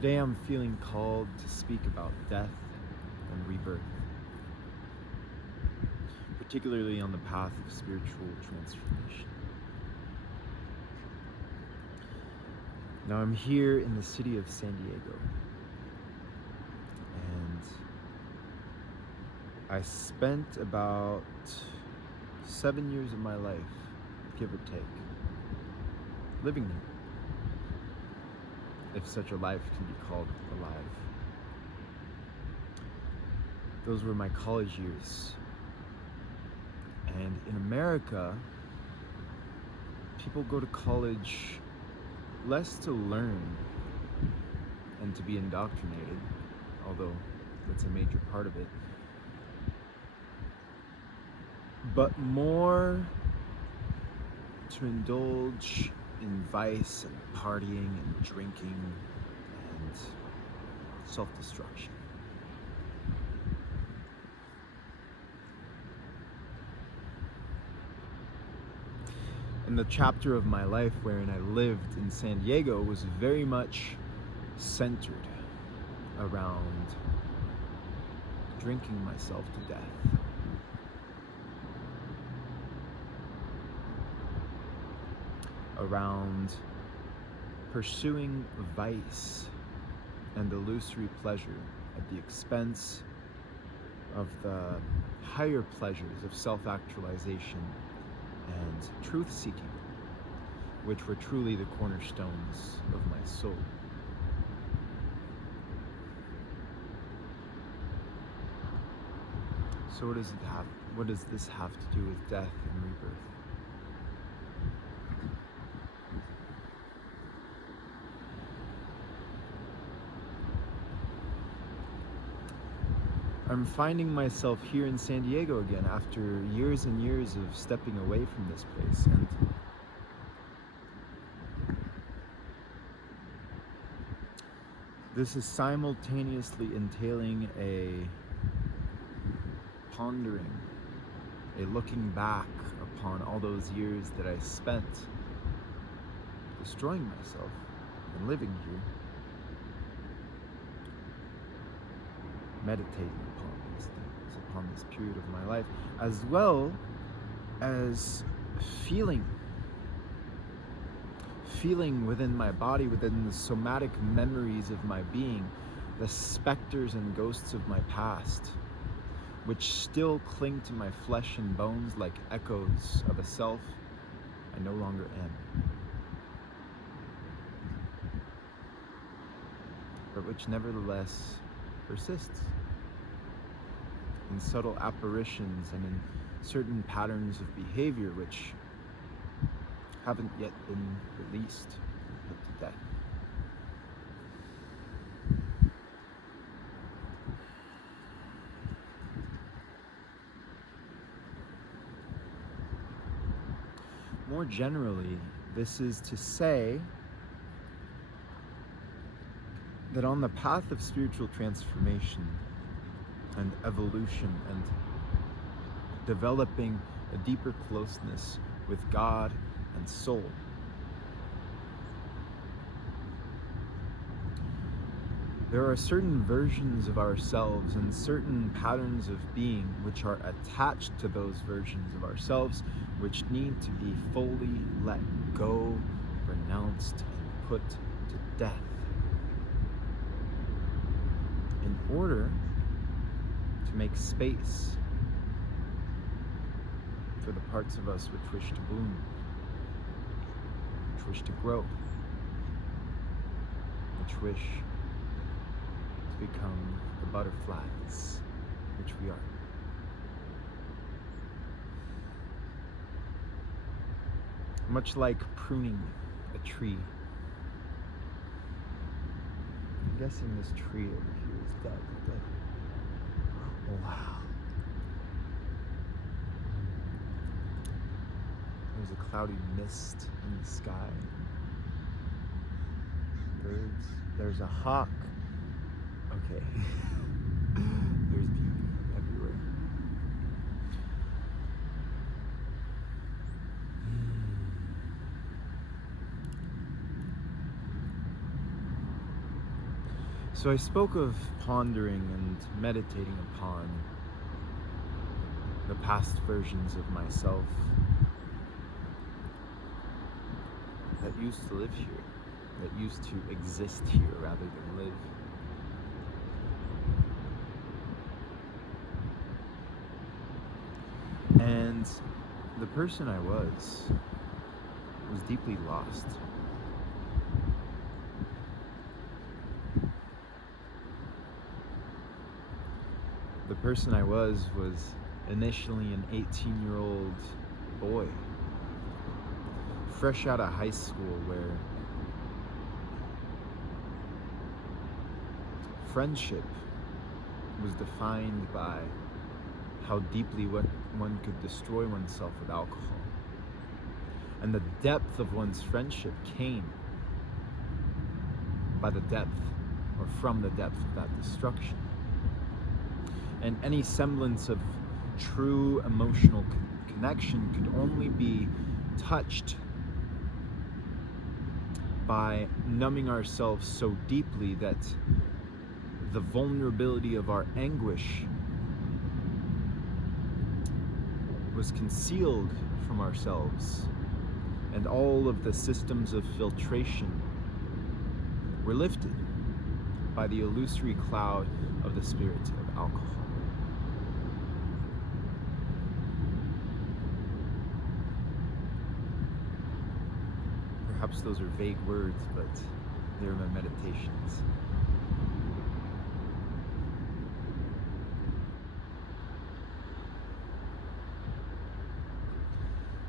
Today I'm feeling called to speak about death and rebirth, particularly on the path of spiritual transformation. Now I'm here in the city of San Diego, and I spent about 7 years of my life, give or take, living here, if such a life can be called alive. Those were my college years. And in America, people go to college less to learn and to be indoctrinated, although that's a major part of it, but more to indulge in vice and partying and drinking and self-destruction. And the chapter of my life wherein I lived in San Diego was very much centered around drinking myself to death. Around pursuing vice and illusory pleasure at the expense of the higher pleasures of self-actualization and truth-seeking, which were truly the cornerstones of my soul. So what does this have to do with death and rebirth? I'm finding myself here in San Diego again after years and years of stepping away from this place, and this is simultaneously entailing a pondering, a looking back upon all those years that I spent destroying myself and living here, meditating upon these things, upon this period of my life, as well as feeling within my body, within the somatic memories of my being, the specters and ghosts of my past, which still cling to my flesh and bones like echoes of a self I no longer am, but which nevertheless persists in subtle apparitions and in certain patterns of behavior which haven't yet been released and put to death. More generally, this is to say that on the path of spiritual transformation and evolution and developing a deeper closeness with God and soul, there are certain versions of ourselves and certain patterns of being which are attached to those versions of ourselves, which need to be fully let go, renounced, and put to death in order to make space for the parts of us which wish to bloom, which wish to grow, which wish to become the butterflies which we are. Much like pruning a tree. I'm guessing this tree over here is dead, but wow. There's a cloudy mist in the sky. Birds. There's a hawk. Okay. There's beauty everywhere. So I spoke of pondering and meditating upon the past versions of myself that used to live here, that used to exist here rather than live. And the person I was deeply lost. The person I was initially an 18-year-old boy, fresh out of high school, where friendship was defined by how deeply one could destroy oneself with alcohol. And the depth of one's friendship came by the depth, or from the depth of that destruction. And any semblance of true emotional connection could only be touched by numbing ourselves so deeply that the vulnerability of our anguish was concealed from ourselves, and all of the systems of filtration were lifted by the illusory cloud of the spirit of alcohol. Perhaps those are vague words, but they're my meditations.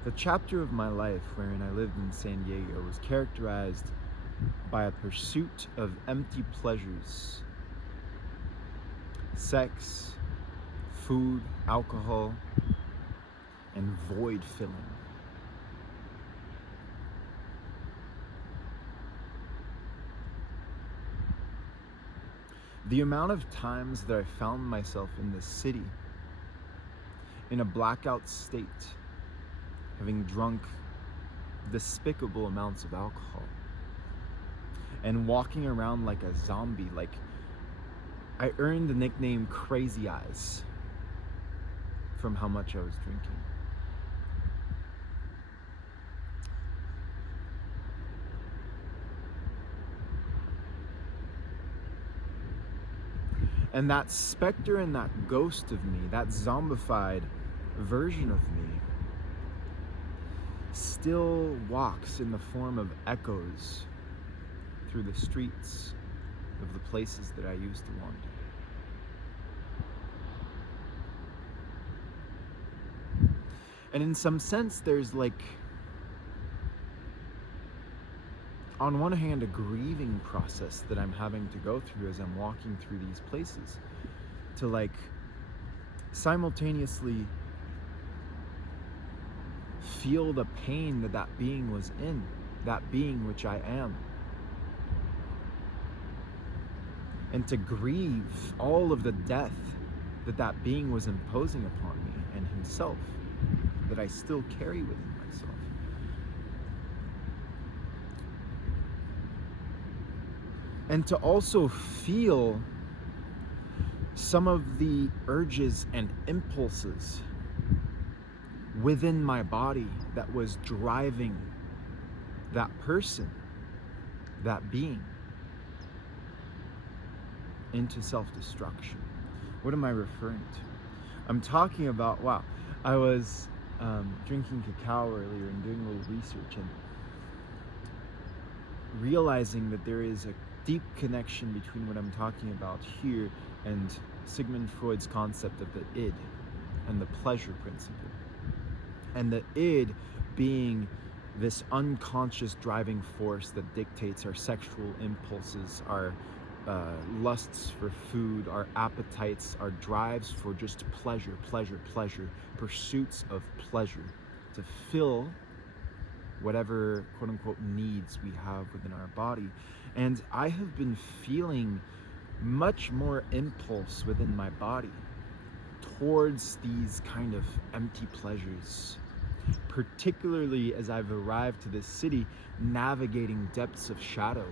The chapter of my life wherein I lived in San Diego was characterized by a pursuit of empty pleasures: sex, food, alcohol, and void filling. The amount of times that I found myself in this city, in a blackout state, having drunk despicable amounts of alcohol, and walking around like a zombie, like I earned the nickname Crazy Eyes from how much I was drinking. And that specter and that ghost of me, that zombified version of me, still walks in the form of echoes through the streets of the places that I used to wander. And in some sense, there's like, on one hand, a grieving process that I'm having to go through as I'm walking through these places, to like simultaneously feel the pain that that being was in, that being which I am, and to grieve all of the death that that being was imposing upon me and himself, that I still carry within myself. And to also feel some of the urges and impulses within my body that was driving that person, that being, into self-destruction. What am I referring to? I'm talking about, I was drinking cacao earlier and doing a little research and realizing that there is a deep connection between what I'm talking about here and Sigmund Freud's concept of the id and the pleasure principle. And the id being this unconscious driving force that dictates our sexual impulses, our lusts for food, our appetites, our drives for just pleasure, pursuits of pleasure, to fill whatever quote-unquote needs we have within our body. And I have been feeling much more impulse within my body towards these kind of empty pleasures, particularly as I've arrived to this city navigating depths of shadow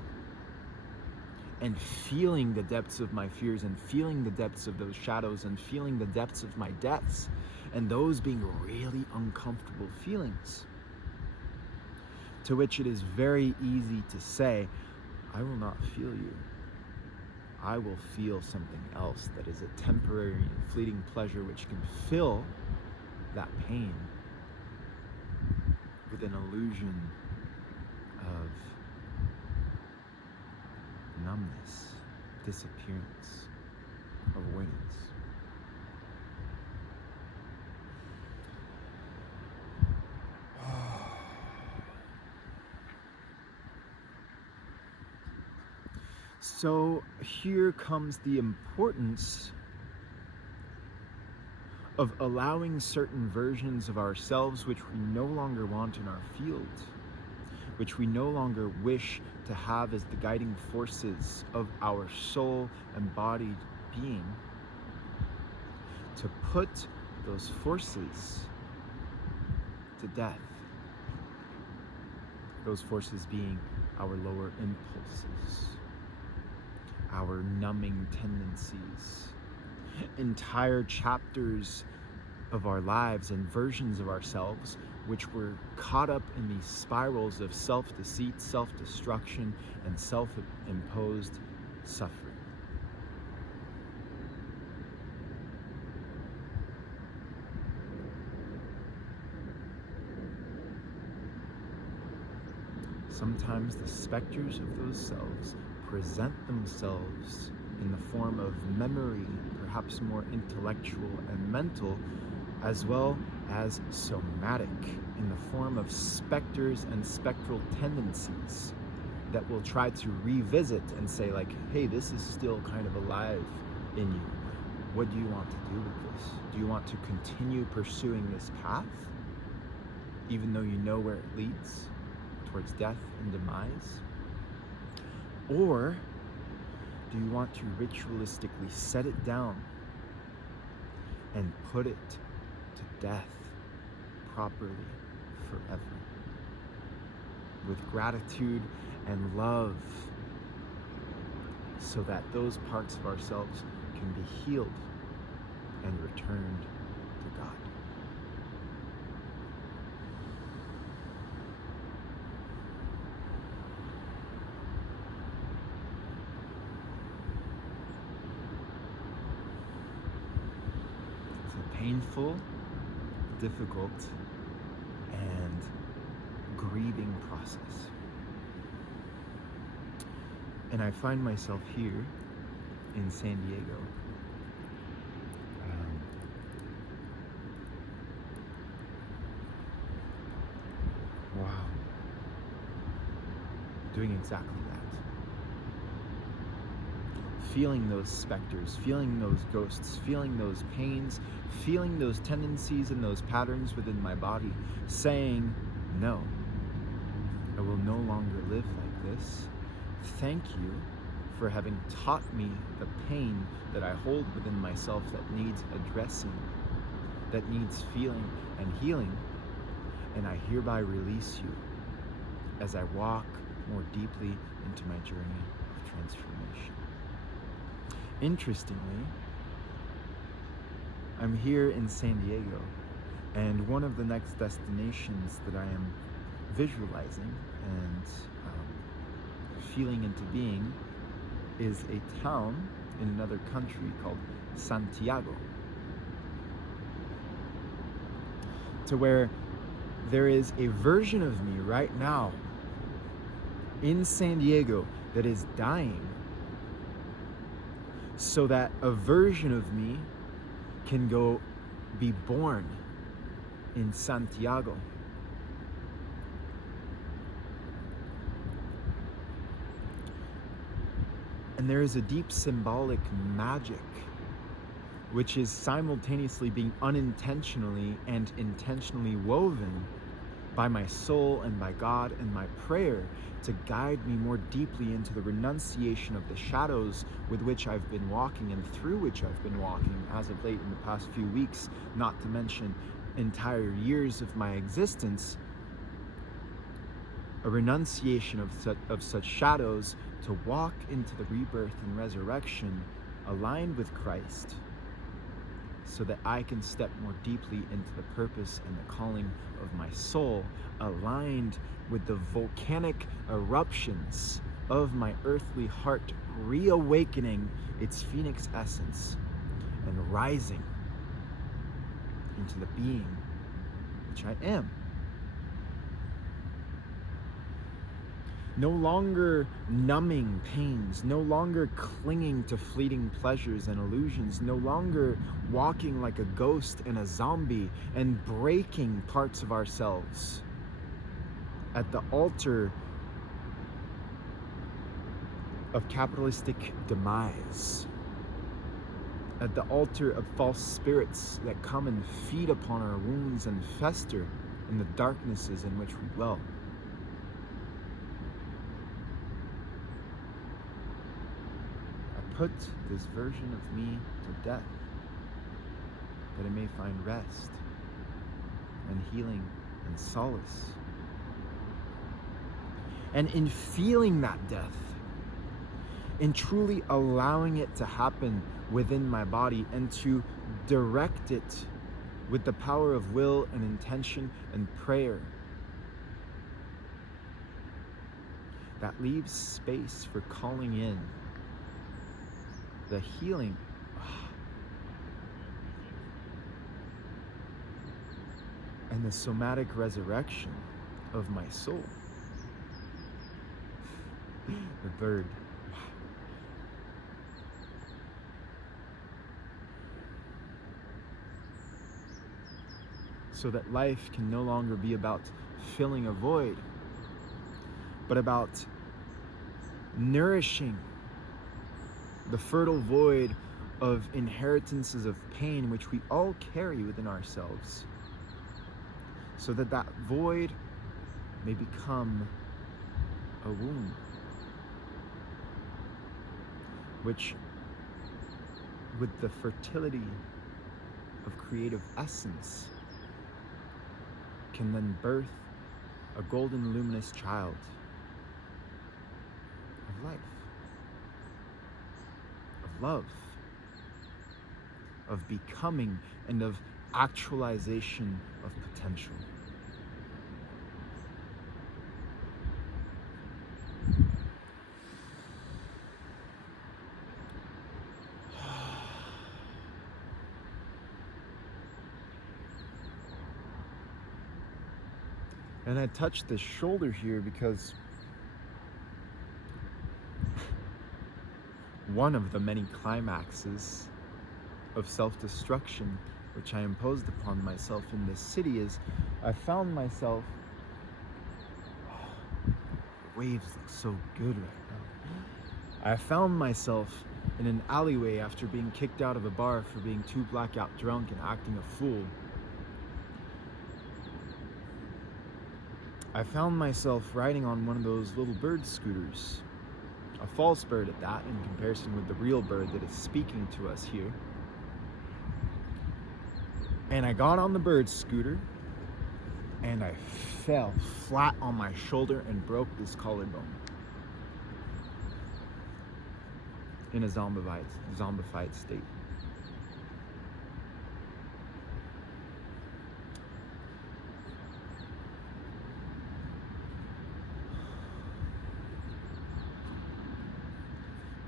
and feeling the depths of my fears and feeling the depths of those shadows and feeling the depths of my deaths, and those being really uncomfortable feelings, to which it is very easy to say, I will not feel you. I will feel something else that is a temporary and fleeting pleasure which can fill that pain with an illusion of numbness, disappearance, avoidance. So here comes the importance of allowing certain versions of ourselves which we no longer want in our field, which we no longer wish to have as the guiding forces of our soul embodied being, to put those forces to death. Those forces being our lower impulses, our numbing tendencies, entire chapters of our lives and versions of ourselves which were caught up in these spirals of self-deceit, self-destruction, and self-imposed suffering. Sometimes the specters of those selves present themselves in the form of memory, perhaps more intellectual and mental, as well as somatic, in the form of specters and spectral tendencies that will try to revisit and say, like, hey, this is still kind of alive in you. What do you want to do with this? Do you want to continue pursuing this path, even though you know where it leads, towards death and demise? Or do you want to ritualistically set it down and put it to death properly forever, with gratitude and love, so that those parts of ourselves can be healed and returned to God? Painful, difficult, and grieving process. And I find myself here in San Diego. Wow. Doing exactly that. Feeling those specters, feeling those ghosts, feeling those pains, feeling those tendencies and those patterns within my body, saying, no, I will no longer live like this. Thank you for having taught me the pain that I hold within myself that needs addressing, that needs feeling and healing, and I hereby release you as I walk more deeply into my journey of transformation. Interestingly, I'm here in San Diego, and one of the next destinations that I am visualizing and feeling into being is a town in another country called Santiago, to where there is a version of me right now in San Diego that is dying, so that a version of me can go be born in Santiago. And there is a deep symbolic magic which is simultaneously being unintentionally and intentionally woven by my soul and by God and my prayer to guide me more deeply into the renunciation of the shadows with which I've been walking and through which I've been walking as of late in the past few weeks, not to mention entire years of my existence. A renunciation of such shadows to walk into the rebirth and resurrection aligned with Christ, so that I can step more deeply into the purpose and the calling of my soul, aligned with the volcanic eruptions of my earthly heart, reawakening its phoenix essence and rising into the being which I am. No longer numbing pains, no longer clinging to fleeting pleasures and illusions, no longer walking like a ghost and a zombie and breaking parts of ourselves at the altar of capitalistic demise, at the altar of false spirits that come and feed upon our wounds and fester in the darknesses in which we dwell. Put this version of me to death, that I may find rest and healing and solace. And in feeling that death, in truly allowing it to happen within my body and to direct it with the power of will and intention and prayer, that leaves space for calling in the healing and the somatic resurrection of my soul. The bird. So that life can no longer be about filling a void, but about nourishing the fertile void of inheritances of pain which we all carry within ourselves, so that that void may become a womb, which, with the fertility of creative essence, can then birth a golden luminous child of life, of love, of becoming, and of actualization of potential. And I touched this shoulder here because one of the many climaxes of self-destruction which I imposed upon myself in this city is I found myself, the waves look so good right now. I found myself in an alleyway after being kicked out of a bar for being too blackout drunk and acting a fool. I found myself riding on one of those little bird scooters, a false bird at that, in comparison with the real bird that is speaking to us here. And I got on the bird scooter and I fell flat on my shoulder and broke this collarbone in a zombified state.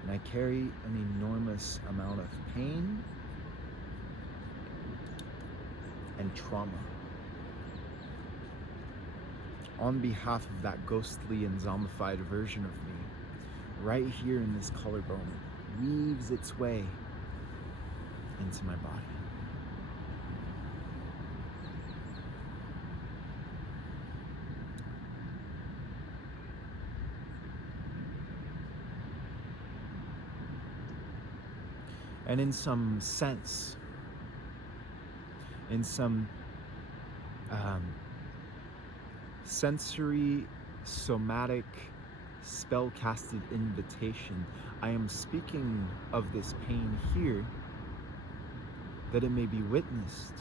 I carry an enormous amount of pain and trauma on behalf of that ghostly and zombified version of me. Right here in this collarbone, it weaves its way into my body. And in some sense, in some sensory, somatic, spell-casted invitation, I am speaking of this pain here, that it may be witnessed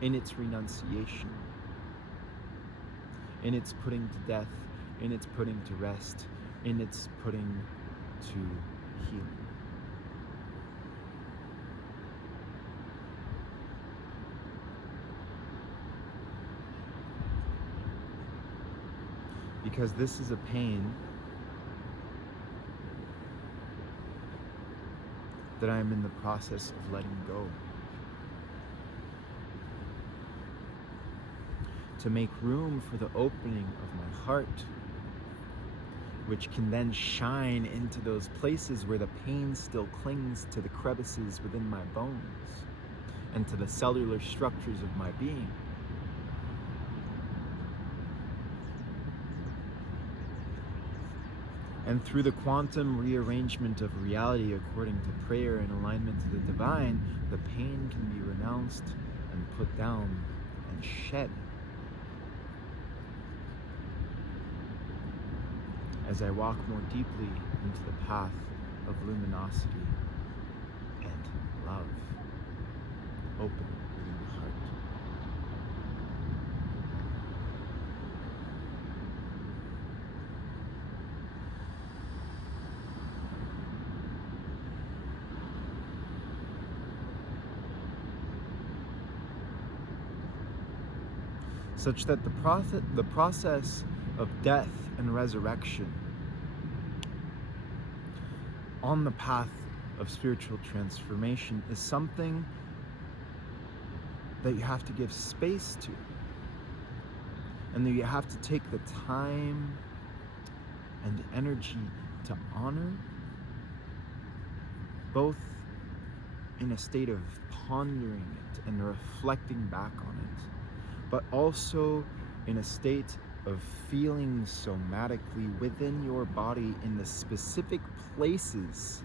in its renunciation, in its putting to death, in its putting to rest, in its putting to healing. Because this is a pain that I'm in the process of letting go, to make room for the opening of my heart, which can then shine into those places where the pain still clings to the crevices within my bones and to the cellular structures of my being. And through the quantum rearrangement of reality according to prayer and alignment to the divine, the pain can be renounced and put down and shed. As I walk more deeply into the path of luminosity and love, open within the heart. Such that the process of death and resurrection on the path of spiritual transformation is something that you have to give space to, and that you have to take the time and energy to honor, both in a state of pondering it and reflecting back on it, but also in a state of feeling somatically within your body in the specific places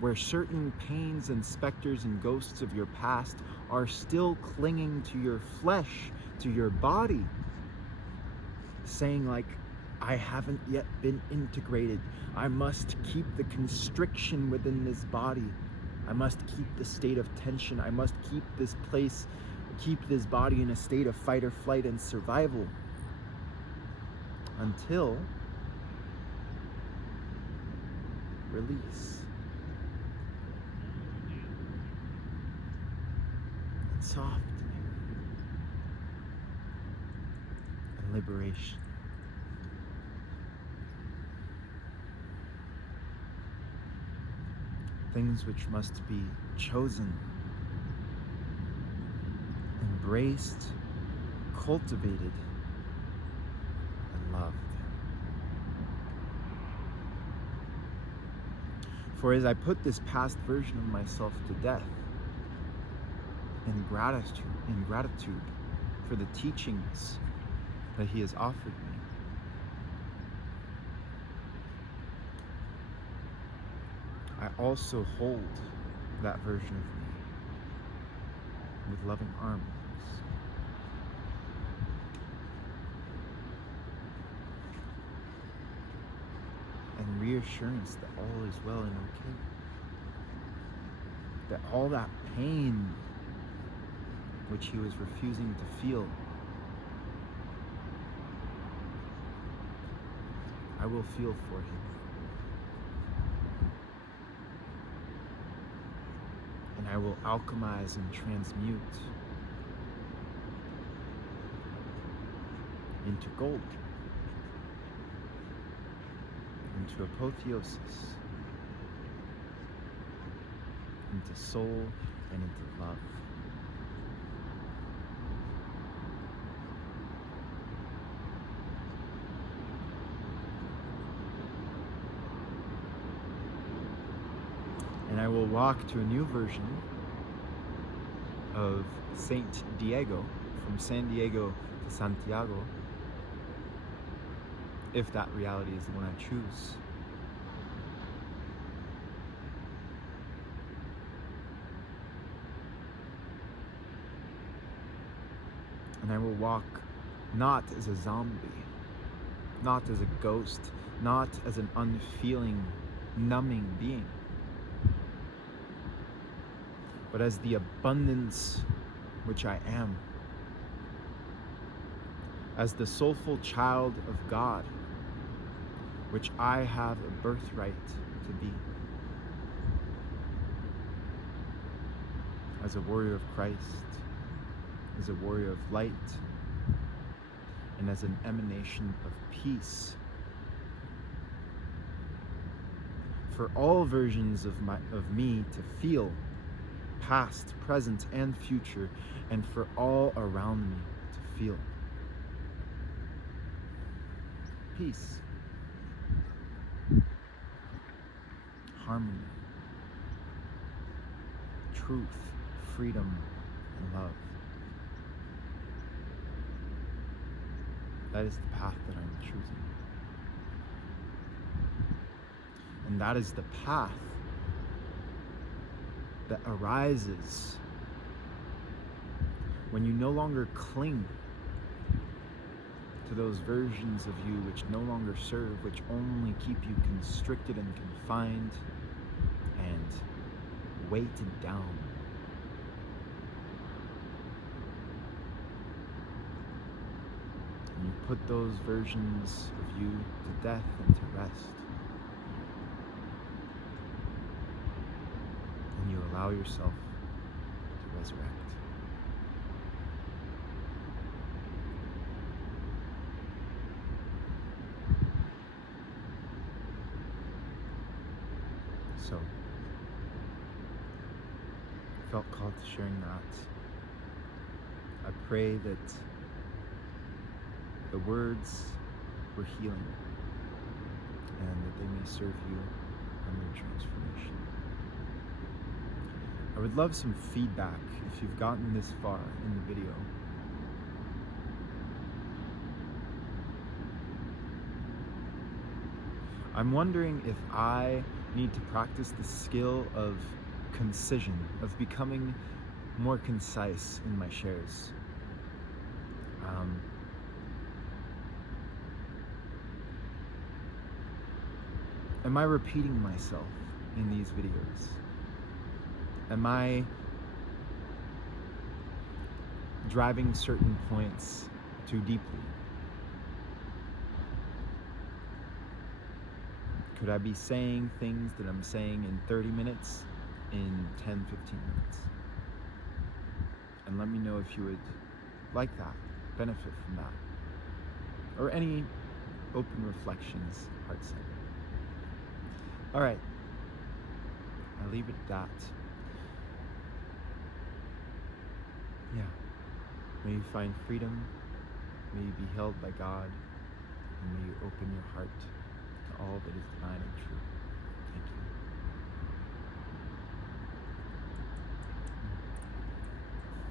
where certain pains and specters and ghosts of your past are still clinging to your flesh, to your body, saying like, I haven't yet been integrated. I must keep the constriction within this body. I must keep the state of tension. I must keep this body in a state of fight or flight and survival until release and softening and liberation. Things which must be chosen, embraced, cultivated, and loved. For as I put this past version of myself to death, in gratitude for the teachings that he has offered me, I also hold that version of me with loving arms. And reassurance that all is well and okay. That all that pain which he was refusing to feel, I will feel for him. And I will alchemize and transmute into gold, into apotheosis, into soul, and into love. And I will walk to a new version of Saint Diego, from San Diego to Santiago, if that reality is the one I choose. And I will walk not as a zombie, not as a ghost, not as an unfeeling, numbing being, but as the abundance which I am, as the soulful child of God, which I have a birthright to be. As a warrior of Christ, as a warrior of light, and as an emanation of peace. For all versions of me to feel, past, present, and future, and for all around me to feel peace, harmony, truth, freedom, and love. That is the path that I'm choosing. And that is the path that arises when you no longer cling to those versions of you which no longer serve, which only keep you constricted and confined and weighted down. And you put those versions of you to death and to rest. And you allow yourself to resurrect. So, I felt called to sharing that. I pray that the words were healing and that they may serve you on your transformation. I would love some feedback if you've gotten this far in the video. I'm wondering if I need to practice the skill of concision, of becoming more concise in my shares. Am I repeating myself in these videos? Am I driving certain points too deeply? Could I be saying things that I'm saying in 30 minutes, in 10, 15 minutes? And let me know if you would like that, benefit from that, or any open reflections, heart-centered. All right, I'll leave it at that. Yeah, may you find freedom, may you be held by God, and may you open your heart to all that is divine and true.